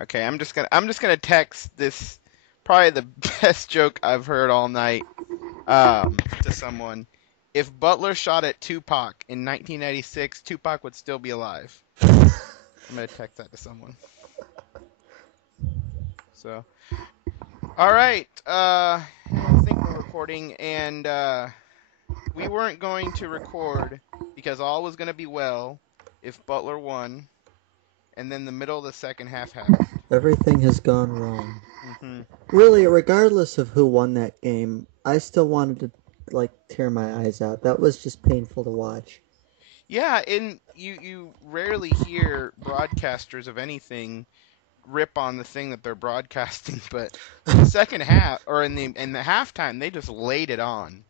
Okay, I'm just gonna text this probably the best joke I've heard all night to someone. If Butler shot at Tupac in 1996, Tupac would still be alive. I'm gonna text that to someone. So, all right. I think we're recording, and we weren't going to record because all was gonna be well if Butler won, and then the middle of the second half happened. Everything has gone wrong. Hmm. Really, regardless of who won that game, I still wanted to tear my eyes out. That was just painful to watch. Yeah, and you rarely hear broadcasters of anything rip on the thing that they're broadcasting, but in the second half or in the halftime, they just laid it on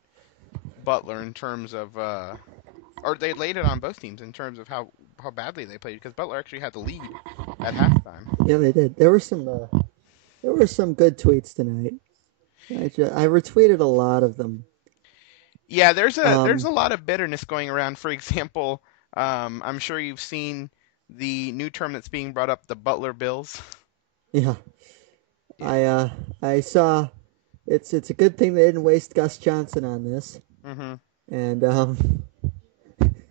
Butler in terms of or they laid it on both teams in terms of how badly they played because Butler actually had the lead at halftime. Yeah, they did. There were some good tweets tonight. I retweeted a lot of them. Yeah, there's a Um, lot of bitterness going around. For example, I'm sure you've seen the new term that's being brought up, the Butler Bills. yeah, Yeah. I saw. It's a good thing they didn't waste Gus Johnson on this. Hmm. And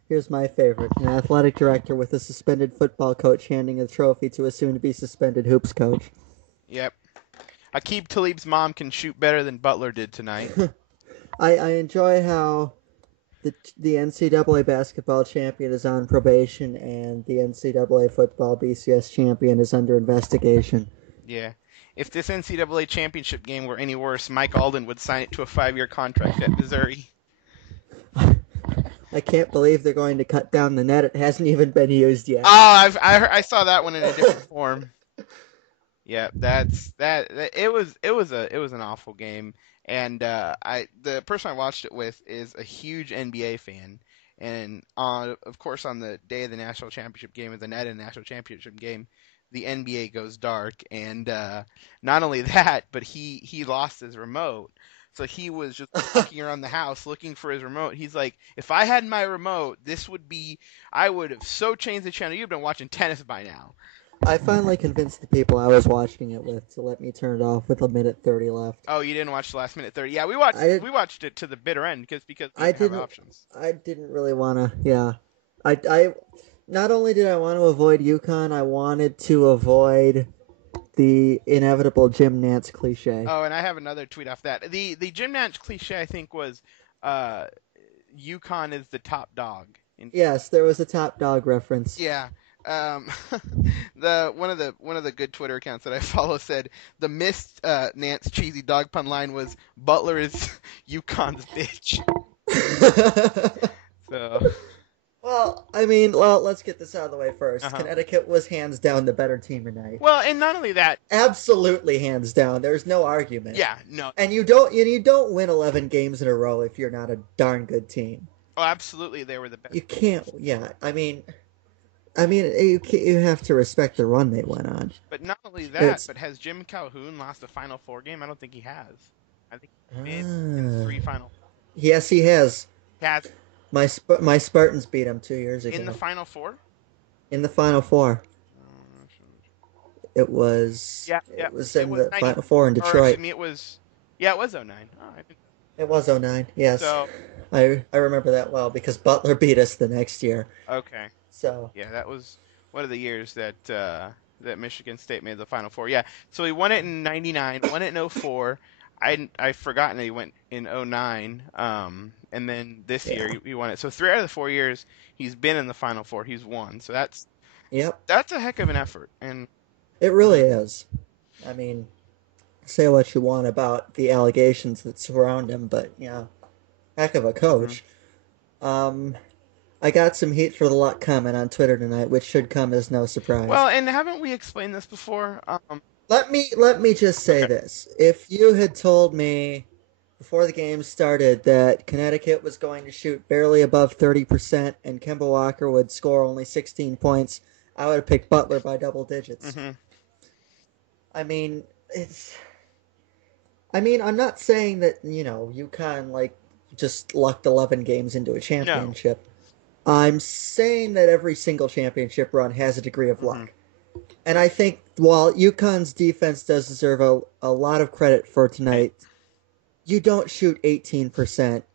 here's my favorite: an athletic director with a suspended football coach handing a trophy to a soon-to-be suspended hoops coach. Yep. Akib Talib's mom can shoot better than Butler did tonight. I enjoy how the NCAA basketball champion is on probation and the NCAA football BCS champion is under investigation. Yeah. If this NCAA championship game were any worse, Mike Alden would sign it to a 5-year contract at Missouri. I can't believe they're going to cut down the net. It hasn't even been used Oh, yet. I saw that one in a different form. Yeah, it was an awful game, and I the person I watched it with is a huge NBA fan, and of course on the day of the national championship game, or the night of the national championship game, the NBA goes dark, and not only that, but he lost his remote. So he was just walking around the house looking for his remote. He's like, if I had my remote, I would have so changed the channel. You've been watching tennis by now. I finally convinced the people I was watching it with to let me turn it off with a minute 30 left. Oh, you didn't watch the last minute 30. Yeah, we I watched it to the bitter end because we I didn't have didn't options. I didn't really want to. Yeah, I not only did I want to avoid UConn, I wanted to avoid the inevitable Jim Nance cliche. Oh, and I have another tweet off that. The Jim Nantz cliche I think was uh UConn is the top dog. Yes, there was a top dog reference. Yeah. Um, the one of the good Twitter accounts that I follow said the missed Nance cheesy dog pun line was Butler is UConn's bitch. So, Let's get this out of the way first. uh-huh. Connecticut was hands down the better team tonight. Well, and not only that, Absolutely hands down. There's no argument. yeah, no. And you don't win 11 games in a row if you're not a darn good team. Oh, absolutely they were the best. You can't. Yeah, you have to respect the run they went on. But not only that, It's but has Jim Calhoun lost a Final Four game? I don't think he has. I think he's been in ah, three Final. yes, he has. He has My Spartans beat him 2 years in the ago Final Four. in the Final Four. It Yeah, was yeah. it was It in was the 90, Final Four in or excuse Detroit. me, it was 09. Oh, It was '09. Yes, so I remember that well because Butler beat us the next year. okay. So Yeah, that was one of the years that Michigan State made the Final Four. Yeah, so he won it in '99, won it in '04. I forgotten that he went in '09. And then this year yeah, he won it. So 3 out of the 4 years he's been in the Final Four, he's won. So yep, that's a heck of an effort. And it really is. I mean, say what you want about the allegations that surround him, but yeah, heck of a mhm. coach. Um, I got some heat for the luck comment on Twitter tonight, which should come as no Well, surprise. and haven't we explained this before? Let me just say Okay. this: if you had told me before the game started that Connecticut was going to shoot barely above 30% and Kemba Walker would score only 16 points, I would have picked Butler by double digits. Hmm. I mean, it's. I mean, I'm not saying that UConn just lucked 11 games into a No. championship. I'm saying that every single championship run has a degree of Hmm. luck. And I think while UConn's defense does deserve a lot of credit for Right. tonight, you don't shoot 18%.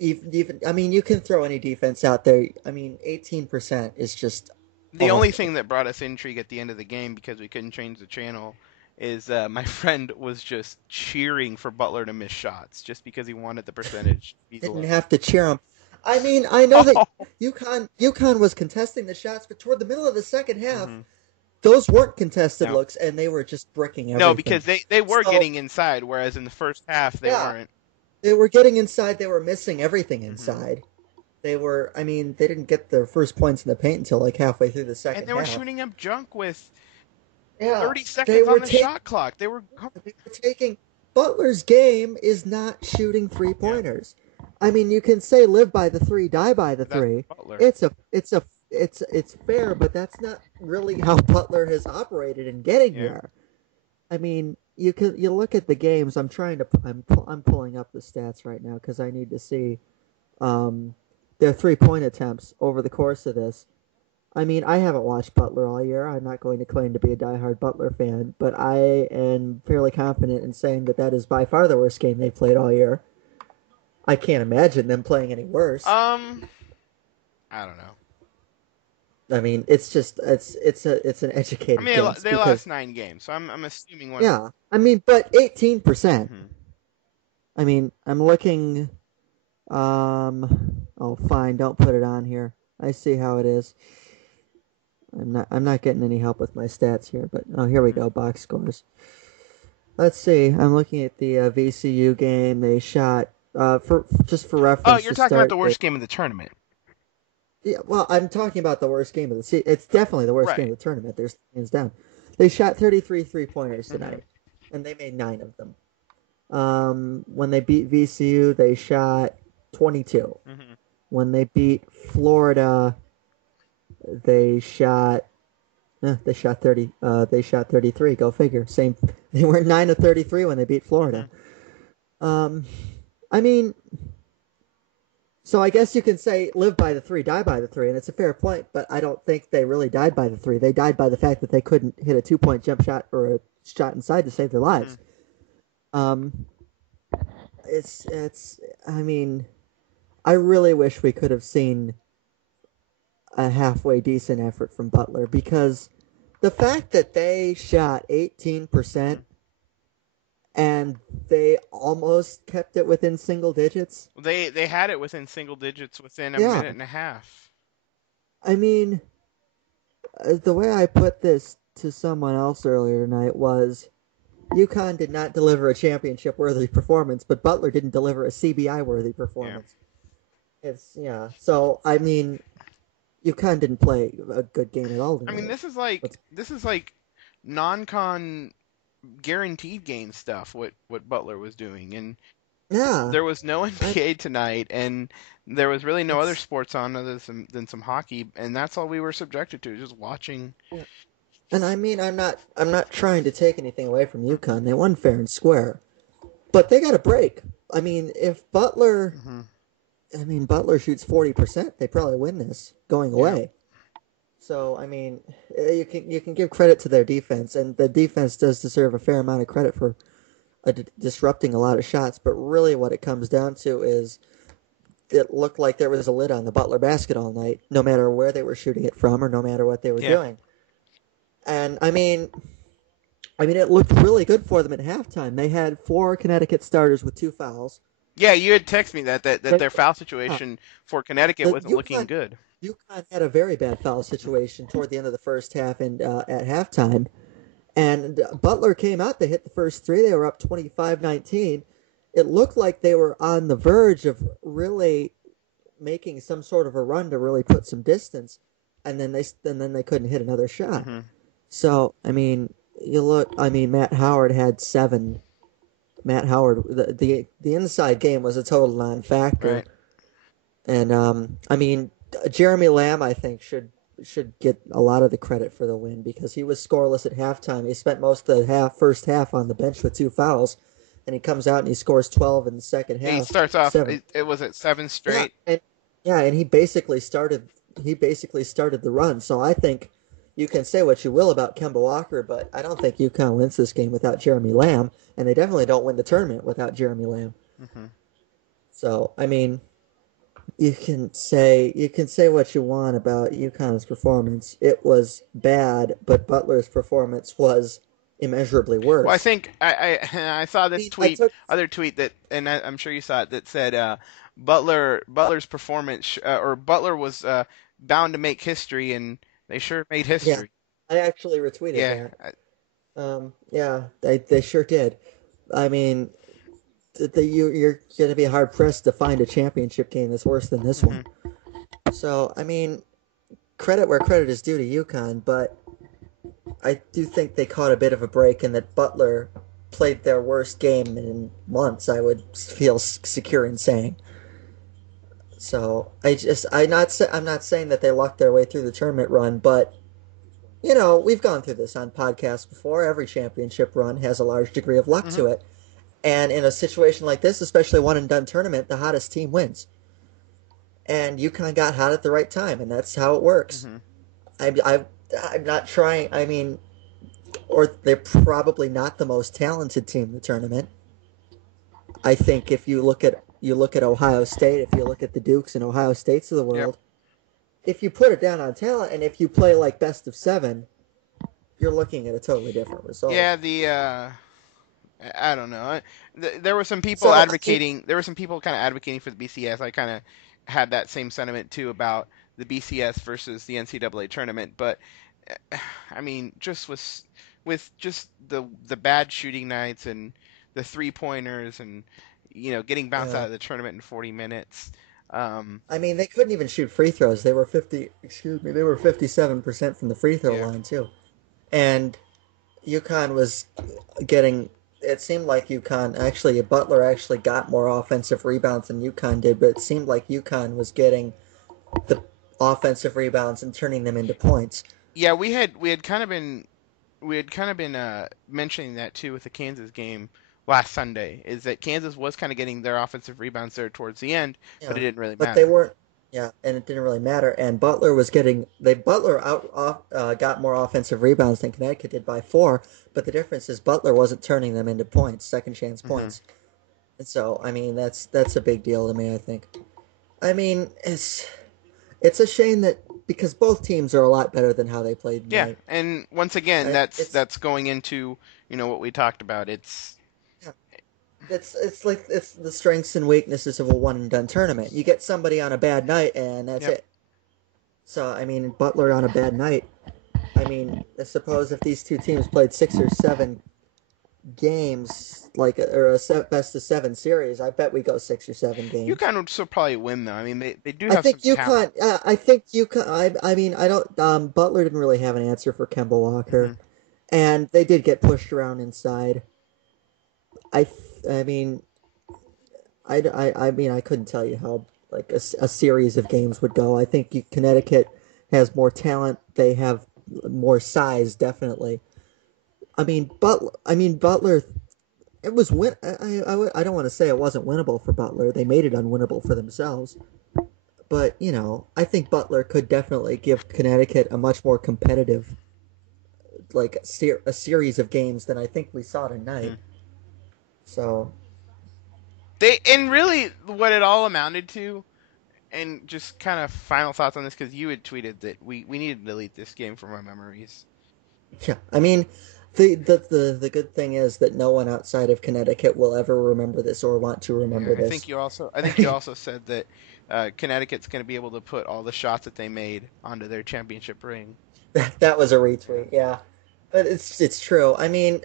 Even I mean, you can throw any defense out there. I mean, 18% is just The only awful. thing that brought us intrigue at the end of the game because we couldn't change the channel is my friend was just cheering for Butler to miss shots just because he wanted the percentage to be Didn't low. have to cheer him. I mean, I know that UConn was contesting the shots, but toward the middle of the second half, Hmm. those weren't contested No, looks, and they were just bricking no, everything. because they were So getting inside, whereas in the first half they yeah, weren't. they were getting inside. They were missing everything Hmm. inside. They were. I mean, they didn't get their first points in the paint until like halfway through the And second they were half. shooting up junk with Yeah, 30 they seconds were on the taking. shot clock. They were, They were taking. Butler's game is not shooting three yeah, pointers. I mean, you can say live by the three, die by the that's three. Butler. It's fair, but that's not really how Butler has operated in getting Yeah. there. I mean, you look at the games. I'm pulling up the stats right now because I need to see um, their 3-point attempts over the course of this. I mean, I haven't watched Butler all year. I'm not going to claim to be a diehard Butler fan, but I am fairly confident in saying that that is by far the worst game they played all year. I can't imagine them playing any worse. Um, I don't know. I mean, it's just it's an I educated mean, guess they because lost 9 games, so I'm assuming one. yeah, I mean, but 18%. Hmm. I mean, I'm looking. Oh, fine. Don't put it on here. I see how it is. I'm not getting any help with my stats here, but oh, here we Hmm. go. Box scores. Let's see. I'm looking at the VCU game. They shot for just for Oh, reference you're to talking about the start. worst game of the tournament, Yeah, well, I'm talking about the worst game of the season. It's definitely the worst game right? of the tournament. There's hands down. They shot 33 3-pointers Hmm. tonight, and they made 9 of them. When they beat VCU, they shot 22. Hmm. When they beat Florida, they shot they shot 30. They shot 33. Go figure. Same. They were 9 of 33 when they beat Florida. Hmm. Um, I mean, so I guess you can say live by the three, die by the three, and it's a fair point. But I don't think they really died by the three. They died by the fact that they couldn't hit a 2-point jump shot or a shot inside to save their Hmm. lives. Um, it's. I mean, I really wish we could have seen a halfway decent effort from Butler because the fact that they shot Hmm. 18% and they almost kept it within single digits. They had it within single digits within a Yeah, minute and a half. I mean, the way I put this to someone else earlier tonight was UConn did not deliver a championship worthy performance, but Butler didn't deliver a CBI worthy Yeah. performance. It's yeah. So I mean, UConn didn't play a good game at all I mean, tonight. But this is like non-con guaranteed game stuff. What Butler was doing, and yeah, there was no I, NBA tonight, and there was really no other it's sports on other than some hockey, and that's all we were subjected to, just watching. yeah. And I mean, I'm not trying to take anything away from Hmm. UConn. They won fair and square, but they got a break. I mean, if Butler, Hmm. I mean, Butler shoots 40%, they probably win this going Yeah. away. So I mean, you can give credit to their defense, and the defense does deserve a fair amount of credit for disrupting a lot of shots. But really, what it comes down to is it looked like there was a lid on the Butler basket all night, no matter where they were shooting it from or no matter what they were Yeah. doing. And I mean, it looked really good for them at halftime. They had 4 Connecticut starters with 2 fouls. Yeah, you had texted me that They, their foul yeah, situation for Connecticut the wasn't looking good. UConn had a very bad foul situation toward the end of the first half and at halftime. And Butler came out. They hit the first 3. They were up 25-19. It looked like they were on the verge of really making some sort of a run to really put some distance, and then they couldn't hit another shot. Hmm. So I mean, you look. I mean, Matt Howard had 7. Matt Howard, the inside game was a total non-factor, Right. and I mean, Jeremy Lamb, I think should get a lot of the credit for the win because he was scoreless at halftime. He spent most of the first half on the bench with 2 fouls, and he comes out and he scores 12 in the second He half. starts off. 7. It was at seven Yeah, straight. and yeah, and he basically started the run. So I think you can say what you will about Kemba Walker, but I don't think UConn wins this game without Jeremy Lamb, and they definitely don't win the tournament without Jeremy Lamb. Hmm. So, I mean, you can say what you want about UConn's performance. It was bad, but Butler's performance was immeasurably Well, I worse. think I saw I this mean, I took other tweet that, and I'm sure you saw it, that said Butler's performance, or Butler was bound to make history, and they sure made yeah, history. I actually retweeted Yeah. that. Yeah, they sure did. I mean, you're going to be hard pressed to find a championship game that's worse than this Hmm. one. So, I mean, credit where credit is due to UConn, but I do think they caught a bit of a break, and that Butler played their worst game in months. I would feel secure in saying. So I'm not saying that they lucked their way through the tournament run, but we've gone through this on podcasts before. Every championship run has a large degree of luck Hmm. to it, and in a situation like this, especially a one and done tournament, the hottest team wins. And UConn got hot at the right time, and that's how it works. Hmm. I'm not trying. I mean, or they're probably not the most talented team in the tournament. I think if you look at Ohio State, if you look at the Dukes and Ohio States of the Yep. world, if you put it down on talent, and if you play like best of seven, you're looking at a totally different result. Yeah. I don't know. There were some people So advocating. There were some people kind of advocating for the BCS. I kind of had that same sentiment too about the BCS versus the NCAA tournament. But I mean, just with just the bad shooting nights and the 3 pointers, and getting bounced yeah, out of the tournament in 40 minutes. Um, I mean they couldn't even shoot free throws. They were 57% from the free throw yeah. line too, and UConn was getting. It seemed like UConn actually Butler actually got more offensive rebounds than UConn did, but it seemed like UConn was getting the offensive rebounds and turning them into points. Yeah, we had kind of been mentioning that too with the Kansas game last Sunday. Is that Kansas was kind of getting their offensive rebounds there towards the end, but it Yeah, didn't really but they matter. weren't. Yeah, and it didn't really matter. And Butler was getting they Butler got more offensive rebounds than Connecticut did by four. But the difference is Butler wasn't turning them into points, second chance Hmm. points. And so I mean that's a big deal to me. I think. I mean it's a shame that because both teams are a lot better than how they played Yeah, tonight. and once again, that's It's that's going into what we talked about. yeah, it's like it's the strengths and weaknesses of a one and done tournament. You get somebody on a bad night and that's Yep. it. So I mean Butler on a bad night. I mean, I suppose if these two teams played 6 or 7 games, like or a best of seven series, I bet we go 6 or 7 games. UConn would still probably win though. I mean, they do I have think some talent. UConn. I think UConn. I mean, I don't. Butler didn't really have an answer for Kemba Hmm. Walker, and they did get pushed around inside. I. I mean, I mean, I couldn't tell you how like a series of games would go. I think Connecticut has more talent. They have more size, definitely. Butler. It was win. I don't want to say it wasn't winnable for Butler. They made it unwinnable for themselves. But I think Butler could definitely give Connecticut a much more competitive, like a series of games than I think we saw tonight. Hmm. So And really what it all amounted to, and just kind of final thoughts on this, because you had tweeted that we needed to delete this game from our memories. yeah, I mean, the good thing is that no one outside of Connecticut will ever remember this or want to Yeah, remember I think this. you also said that Connecticut's going to be able to put all the shots that they made onto their championship ring. That was a Yeah. retweet, yeah, but it's true. I mean,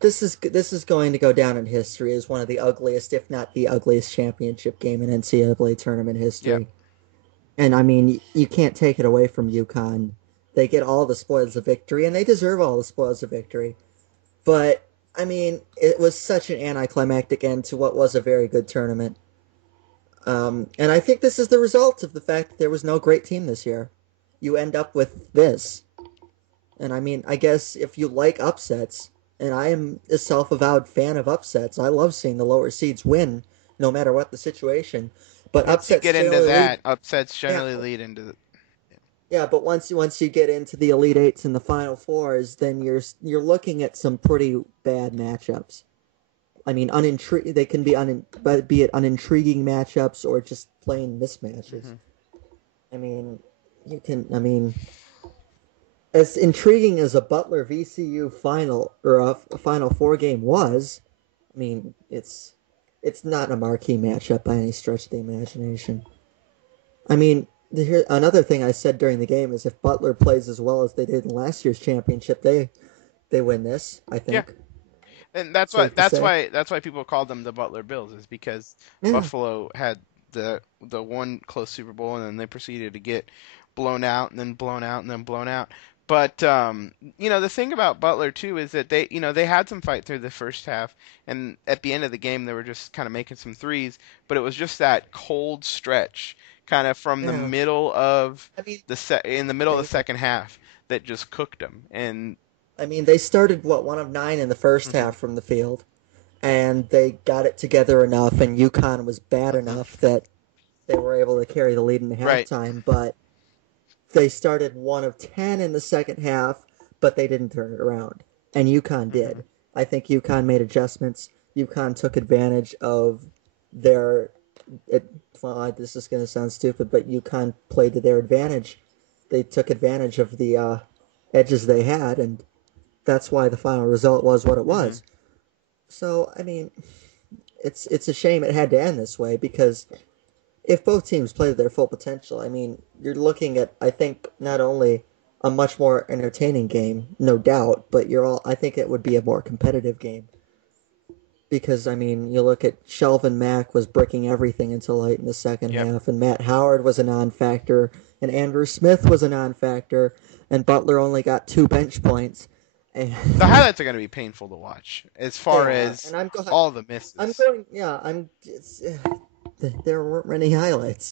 this is going to go down in history as one of the ugliest, if not the ugliest, championship game in NCAA tournament Yep. history. And I mean, you can't take it away from UConn. They get all the spoils of victory, and they deserve all the spoils of victory. But I mean, it was such an anticlimactic end to what was a very good tournament. And I think this is the result of the fact that there was no great team this year. You end up with this. And I mean, I guess if you like upsets, and I am a self-avowed fan of upsets, I love seeing the lower seeds win, no matter what the situation. But Once you upsets get into generally lead, that, upsets yeah, generally lead into. Yeah, but once you get into the Elite Eights and the Final Fours, then you're looking at some pretty bad matchups. I mean, they can be be it unintriguing matchups or just plain mismatches. Hmm. I mean, I mean, as intriguing as a Butler VCU final or a Final Four game was, I mean, it's not a marquee matchup by any stretch of the imagination. I mean, here another thing I said during the game is if Butler plays as well as they did in last year's championship, they win this. I Yeah, think and that's why safe to say. people called them the Butler Bills, is because Yeah, Buffalo had the one close Super Bowl, and then they proceeded to get blown out, and then blown out, and then blown out. But the thing about Butler too is that they had some fight through the first half, and at the end of the game they were just kind of making some threes, but it was just that cold stretch, kind of from the yeah. middle of I mean, in the middle of the they second half, that just cooked them. And they started what 1 of 9 in the first hmm half from the field, and they got it together enough, and UConn was bad hmm enough that they were able to carry the lead in the right. halftime. But they started 1 of 10 in the second half, but they didn't turn it around, and UConn hmm did. I think UConn made adjustments. UConn took advantage of their. It, well, this is going to sound stupid, but UConn played to their advantage. They took advantage of the edges they had, and that's why the final result was what it hmm was. So, I mean, it's a shame it had to end this way because if both teams play to their full potential, I mean, you're looking at I think not only a much more entertaining game, no doubt, but I think it would be a more competitive game because I mean, you look at Shelvin Mack was bricking everything until late in the second Yep. half, and Matt Howard was a non-factor, and Andrew Smith was a non-factor, and Butler only got 2 bench points, and The highlights are going to be painful to watch as they far are, as and all the I'm misses. going, yeah, I'm. There weren't many highlights.